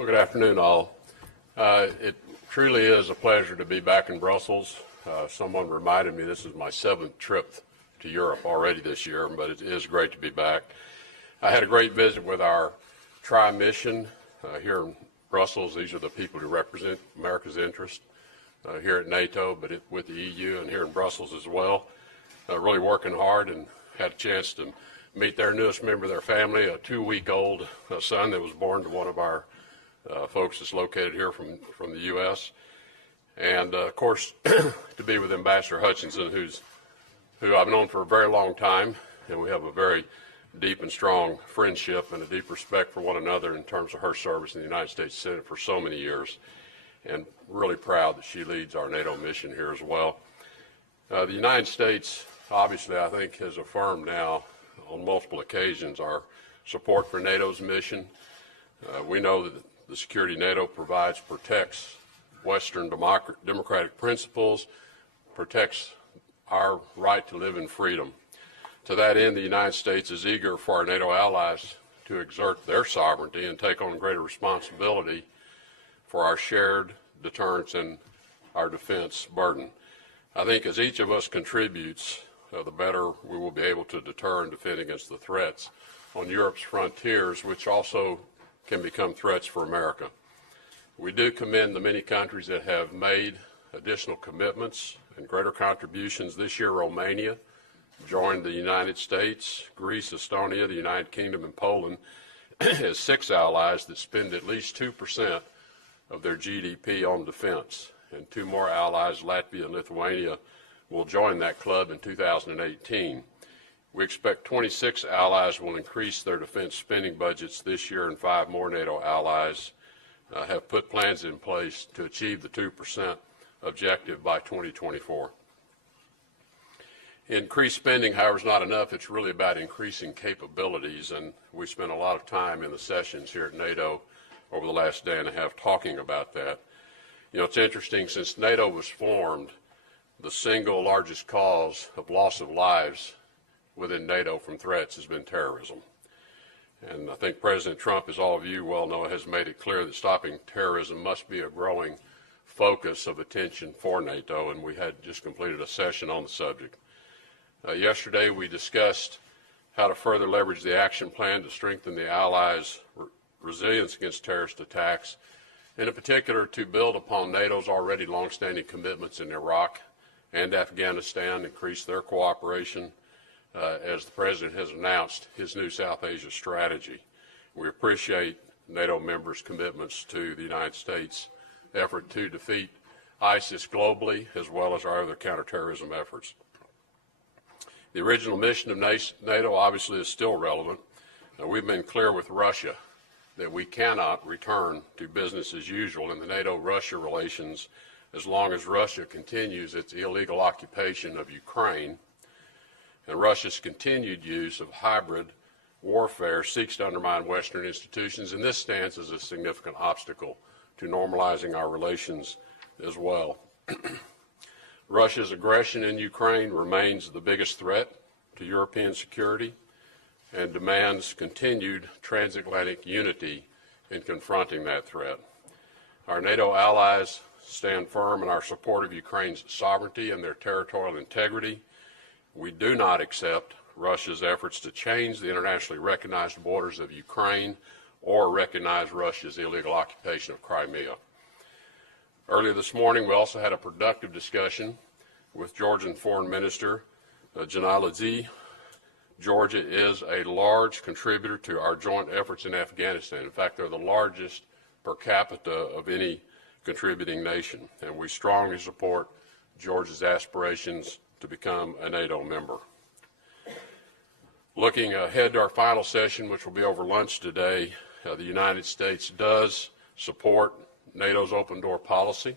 Well, good afternoon, all. It truly is a pleasure to be back in Brussels. Someone reminded me this is my 7th trip to Europe already this year, but it is great to be back. I had a great visit with our tri-mission here in Brussels. These are the people who represent America's interest here at NATO, but with the EU and here in Brussels as well. Really working hard, and had a chance to meet their newest member of their family, a 2-week-old son that was born to one of our folks that's located here from the U.S. And, of course, to be with Ambassador Hutchinson, who I've known for a very long time, and we have a very deep and strong friendship and a deep respect for one another in terms of her service in the United States Senate for so many years, and really proud that she leads our NATO mission here as well. The United States, obviously, I think, has affirmed now on multiple occasions our support for NATO's mission. We know that the security NATO provides protects Western democratic principles, protects our right to live in freedom. To that end, the United States is eager for our NATO allies to exert their sovereignty and take on greater responsibility for our shared deterrence and our defense burden. I think as each of us contributes, the better we will be able to deter and defend against the threats on Europe's frontiers, which also can become threats for America. We do commend the many countries that have made additional commitments and greater contributions. This year, Romania joined the United States, Greece, Estonia, the United Kingdom, and Poland as 6 allies that spend at least 2% of their GDP on defense. And 2 more allies, Latvia and Lithuania, will join that club in 2018. We expect 26 allies will increase their defense spending budgets this year, and 5 more NATO allies have put plans in place to achieve the 2% objective by 2024. Increased spending, however, is not enough. It's really about increasing capabilities, and we spent a lot of time in the sessions here at NATO over the last day and a half talking about that. You know, it's interesting, since NATO was formed, the single largest cause of loss of lives within NATO from threats has been terrorism. And I think President Trump, as all of you well know, has made it clear that stopping terrorism must be a growing focus of attention for NATO, and we had just completed a session on the subject. Yesterday we discussed how to further leverage the action plan to strengthen the Allies' resilience against terrorist attacks, and in particular to build upon NATO's already longstanding commitments in Iraq and Afghanistan, increase their cooperation as the President has announced his new South Asia strategy. We appreciate NATO members' commitments to the United States' effort to defeat ISIS globally, as well as our other counterterrorism efforts. The original mission of NATO obviously is still relevant. We've been clear with Russia that we cannot return to business as usual in the NATO-Russia relations as long as Russia continues its illegal occupation of Ukraine, and Russia's continued use of hybrid warfare seeks to undermine Western institutions, and this stands as a significant obstacle to normalizing our relations as well. Russia's aggression in Ukraine remains the biggest threat to European security and demands continued transatlantic unity in confronting that threat. Our NATO allies stand firm in our support of Ukraine's sovereignty and their territorial integrity. We do not accept Russia's efforts to change the internationally recognized borders of Ukraine or recognize Russia's illegal occupation of Crimea. Earlier this morning, we also had a productive discussion with Georgian Foreign Minister Janalizee. Georgia is a large contributor to our joint efforts in Afghanistan. In fact, they're the largest per capita of any contributing nation, and we strongly support Georgia's aspirations to become a NATO member. Looking ahead to our final session, which will be over lunch today, the United States does support NATO's open door policy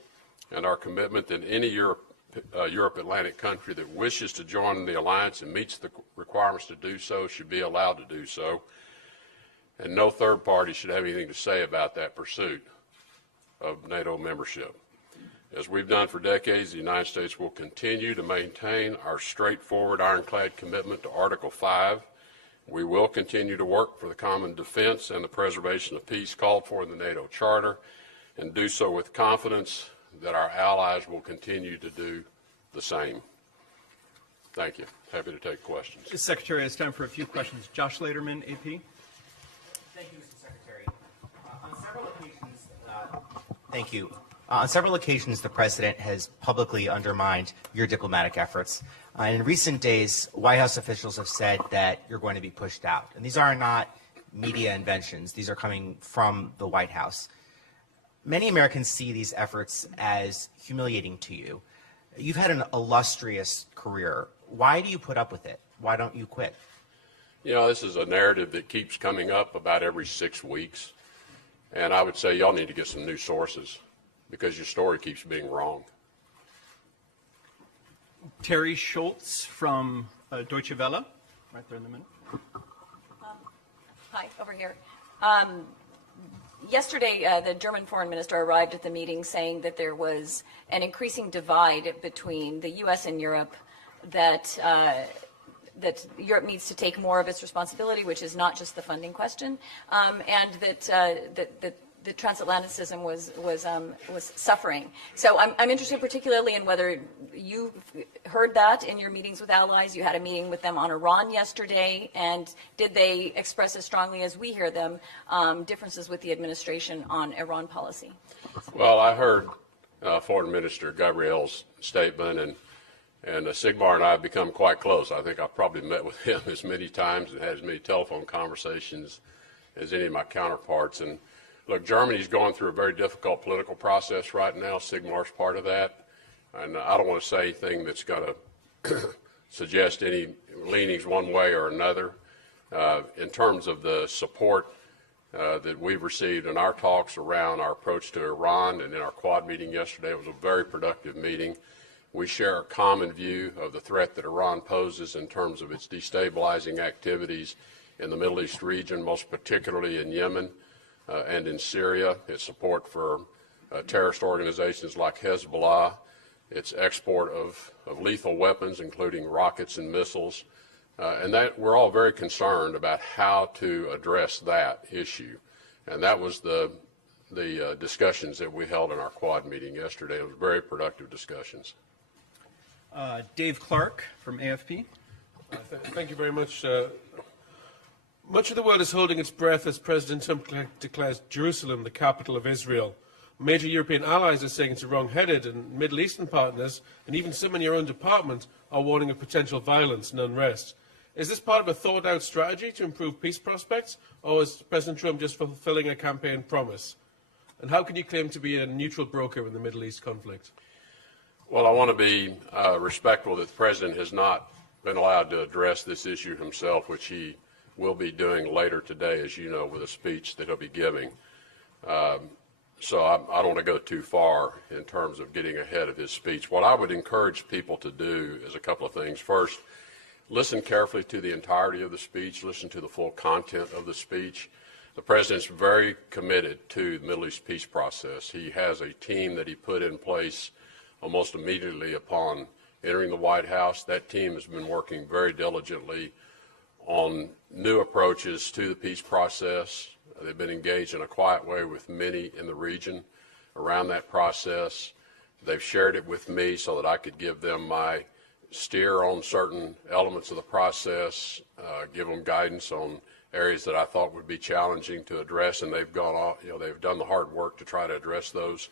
and our commitment that any Europe-Atlantic country that wishes to join the alliance and meets the requirements to do so should be allowed to do so, and no third party should have anything to say about that pursuit of NATO membership. As we've done for decades, the United States will continue to maintain our straightforward, ironclad commitment to Article 5 We will continue to work for the common defense and the preservation of peace called for in the NATO Charter, and do so with confidence that our allies will continue to do the same. Thank you. Happy to take questions. Secretary, it's time for a few questions. Josh Laderman, AP. Thank you, Mr. Secretary. On several occasions, thank you. On several occasions, the President has publicly undermined your diplomatic efforts. In recent days, White House officials have said that you're going to be pushed out. And these are not media inventions. These are coming from the White House. Many Americans see these efforts as humiliating to you. You've had an illustrious career. Why do you put up with it? Why don't you quit? You know, this is a narrative that keeps coming up about every 6 weeks. And I would say y'all need to get some new sources because your story keeps being wrong. Terry Schultz from Deutsche Welle, right there in the middle. Hi, over here. Yesterday, the German foreign minister arrived at the meeting saying that there was an increasing divide between the U.S. and Europe, that Europe needs to take more of its responsibility, which is not just the funding question, and that the transatlanticism was suffering. So I'm interested particularly in whether you heard that in your meetings with allies. You had a meeting with them on Iran yesterday, and did they express as strongly as we hear them differences with the administration on Iran policy? Well, I heard Foreign Minister Gabriel's statement, and Sigmar and I have become quite close. I think I've probably met with him as many times and had as many telephone conversations as any of my counterparts. And look, Germany's going through a very difficult political process right now. Sigmar's part of that. And I don't want to say anything that's going to suggest any leanings one way or another. In terms of the support that we've received in our talks around our approach to Iran and in our Quad meeting yesterday, it was a very productive meeting. We share a common view of the threat that Iran poses in terms of its destabilizing activities in the Middle East region, most particularly in Yemen and in Syria, its support for terrorist organizations like Hezbollah, its export of lethal weapons, including rockets and missiles, and that we're all very concerned about how to address that issue. And that was the discussions that we held in our Quad meeting yesterday. It was very productive discussions. Dave Clark from AFP. Thank you very much. Much of the world is holding its breath as President Trump declares Jerusalem the capital of Israel. Major European allies are saying it's wrong-headed, and Middle Eastern partners, and even some in your own department, are warning of potential violence and unrest. Is this part of a thought-out strategy to improve peace prospects, or is President Trump just fulfilling a campaign promise? And how can you claim to be a neutral broker in the Middle East conflict? Well, I want to be respectful that the President has not been allowed to address this issue himself, which he will be doing later today, as you know, with a speech that he'll be giving. So I don't want to go too far in terms of getting ahead of his speech. What I would encourage people to do is a couple of things. First, listen carefully to the entirety of the speech, listen to the full content of the speech. The President's very committed to the Middle East peace process. He has a team that he put in place almost immediately upon entering the White House. That team has been working very diligently on new approaches to the peace process. They've been engaged in a quiet way with many in the region around that process. They've shared it with me so that I could give them my steer on certain elements of the process, give them guidance on areas that I thought would be challenging to address, and they've gone off, they've done the hard work to try to address those.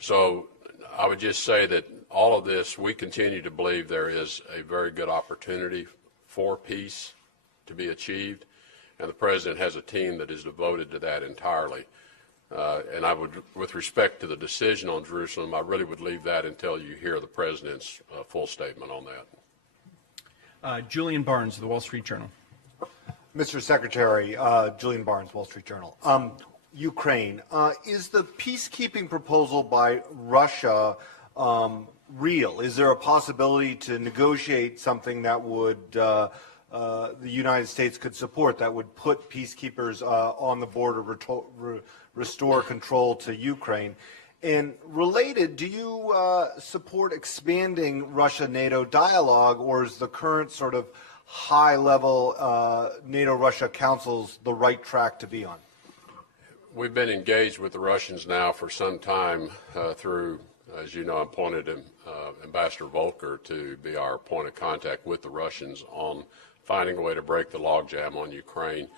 So I would just say that all of this, we continue to believe there is a very good opportunity for peace to be achieved, and the President has a team that is devoted to that entirely. And I would, with respect to the decision on Jerusalem, I really would leave that until you hear the President's full statement on that. Julian Barnes, The Wall Street Journal. Mr. Secretary, Julian Barnes, Wall Street Journal. Ukraine, is the peacekeeping proposal by Russia real? Is there a possibility to negotiate something that would the United States could support, that would put peacekeepers on the border, restore control to Ukraine? And related, do you support expanding Russia-NATO dialogue, or is the current sort of high-level NATO-Russia councils the right track to be on? We've been engaged with the Russians now for some time through, as you know, I appointed Ambassador Volker to be our point of contact with the Russians on finding a way to break the logjam on Ukraine.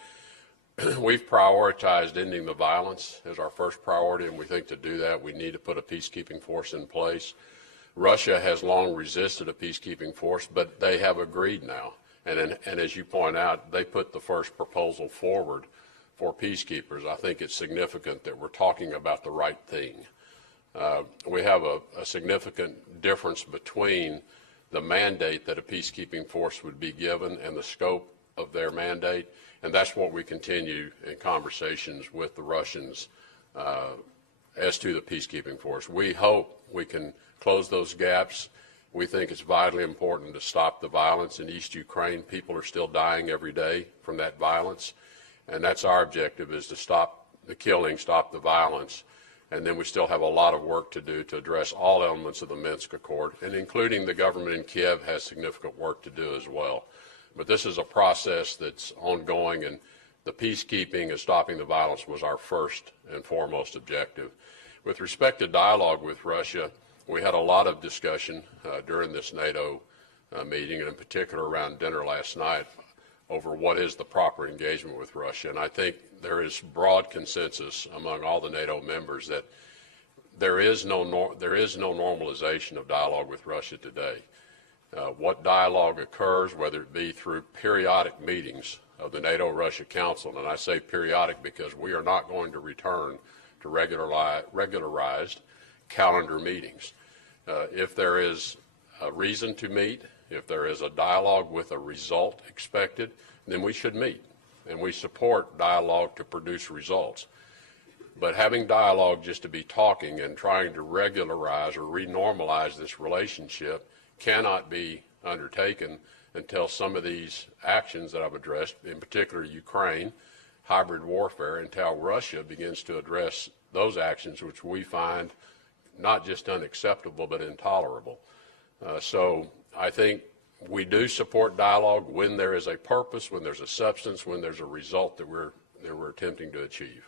We've prioritized ending the violence as our first priority, and we think to do that we need to put a peacekeeping force in place. Russia has long resisted a peacekeeping force, but they have agreed now. And as you point out, they put the first proposal forward for peacekeepers. I think it's significant that we're talking about the right thing. We have a significant difference between the mandate that a peacekeeping force would be given and the scope of their mandate, and that's what we continue in conversations with the Russians as to the peacekeeping force. We hope we can close those gaps. We think it's vitally important to stop the violence in East Ukraine. People are still dying every day from that violence. And that's our objective, is to stop the killing, stop the violence. And then we still have a lot of work to do to address all elements of the Minsk Accord, and including the government in Kiev has significant work to do as well. But this is a process that's ongoing, and the peacekeeping and stopping the violence was our first and foremost objective. With respect to dialogue with Russia, we had a lot of discussion during this NATO meeting, and in particular around dinner last night, over what is the proper engagement with Russia. And I think there is broad consensus among all the NATO members that there is no normalization of dialogue with Russia today. What dialogue occurs, whether it be through periodic meetings of the NATO-Russia Council, and I say periodic because we are not going to return to regularized calendar meetings. If there is a reason to meet, if there is a dialogue with a result expected, then we should meet, and we support dialogue to produce results. But having dialogue just to be talking and trying to regularize or renormalize this relationship cannot be undertaken until some of these actions that I've addressed, in particular Ukraine, hybrid warfare, until Russia begins to address those actions which we find not just unacceptable but intolerable. So I think we do support dialogue when there is a purpose, when there's a substance, when there's a result that we're attempting to achieve.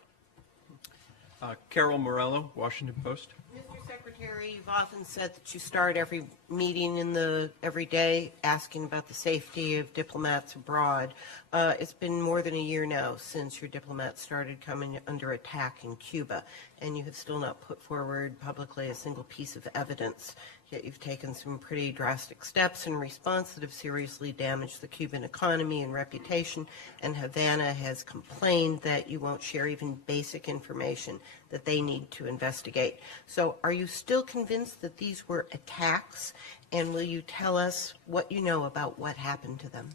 Carol Morello, Washington Post. Mr. Secretary, you've often said that you start every meeting every day asking about the safety of diplomats abroad. It's been more than a year now since your diplomats started coming under attack in Cuba, and you have still not put forward publicly a single piece of evidence. Yet you've taken some pretty drastic steps in response that have seriously damaged the Cuban economy and reputation, and Havana has complained that you won't share even basic information that they need to investigate. So are you still convinced that these were attacks, and will you tell us what you know about what happened to them?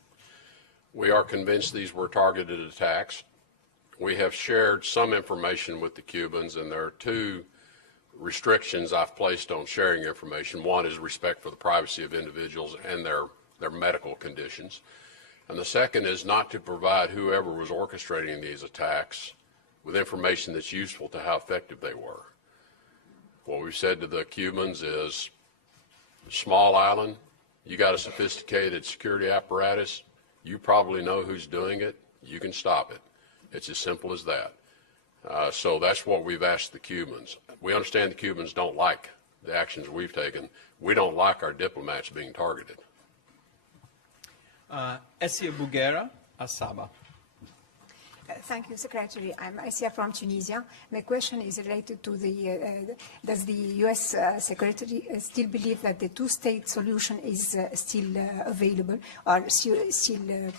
We are convinced these were targeted attacks. We have shared some information with the Cubans, and there are two restrictions I've placed on sharing information. One is respect for the privacy of individuals and their medical conditions. And the second is not to provide whoever was orchestrating these attacks with information that's useful to how effective they were. What we've said to the Cubans is, small island, you got a sophisticated security apparatus, you probably know who's doing it, you can stop it. It's as simple as that. So that's what we've asked the Cubans. We understand the Cubans don't like the actions we've taken. We don't like our diplomats being targeted. Essia Bouguera, Asaba. Thank you, Secretary. I'm Asia from Tunisia. My question is related to does the U.S. Secretary still believe that the two-state solution is still available or still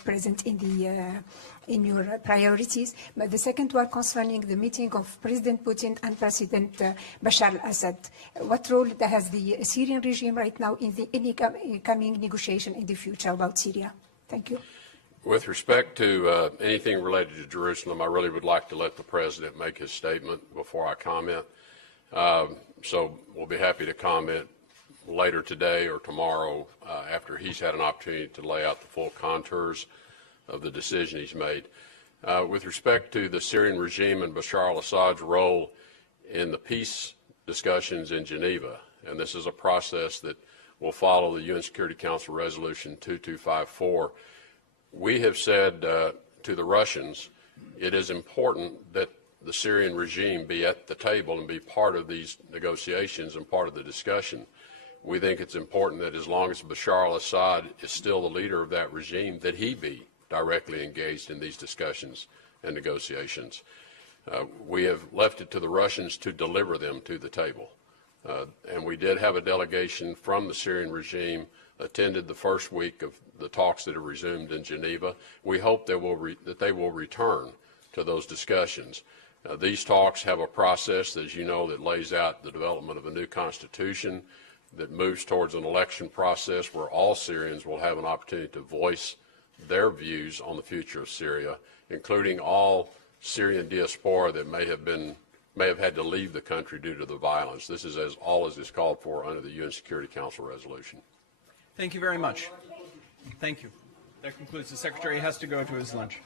present in your priorities? But the second one concerning the meeting of President Putin and President Bashar al-Assad. What role has the Syrian regime right now in any coming negotiation in the future about Syria? Thank you. With respect to anything related to Jerusalem, I really would like to let the President make his statement before I comment. So we'll be happy to comment later today or tomorrow after he's had an opportunity to lay out the full contours of the decision he's made. With respect to the Syrian regime and Bashar al-Assad's role in the peace discussions in Geneva, and this is a process that will follow the UN Security Council Resolution 2254, We have said to the Russians, it is important that the Syrian regime be at the table and be part of these negotiations and part of the discussion. We think it's important that as long as Bashar al-Assad is still the leader of that regime, that he be directly engaged in these discussions and negotiations. We have left it to the Russians to deliver them to the table. And we did have a delegation from the Syrian regime attended the first week of the talks that have resumed in Geneva. We hope that they will return to those discussions. These talks have a process, as you know, that lays out the development of a new constitution that moves towards an election process where all Syrians will have an opportunity to voice their views on the future of Syria, including all Syrian diaspora that may have had to leave the country due to the violence. This is all as is called for under the UN Security Council resolution. Thank you very much. Thank you. That concludes. The Secretary has to go to his lunch.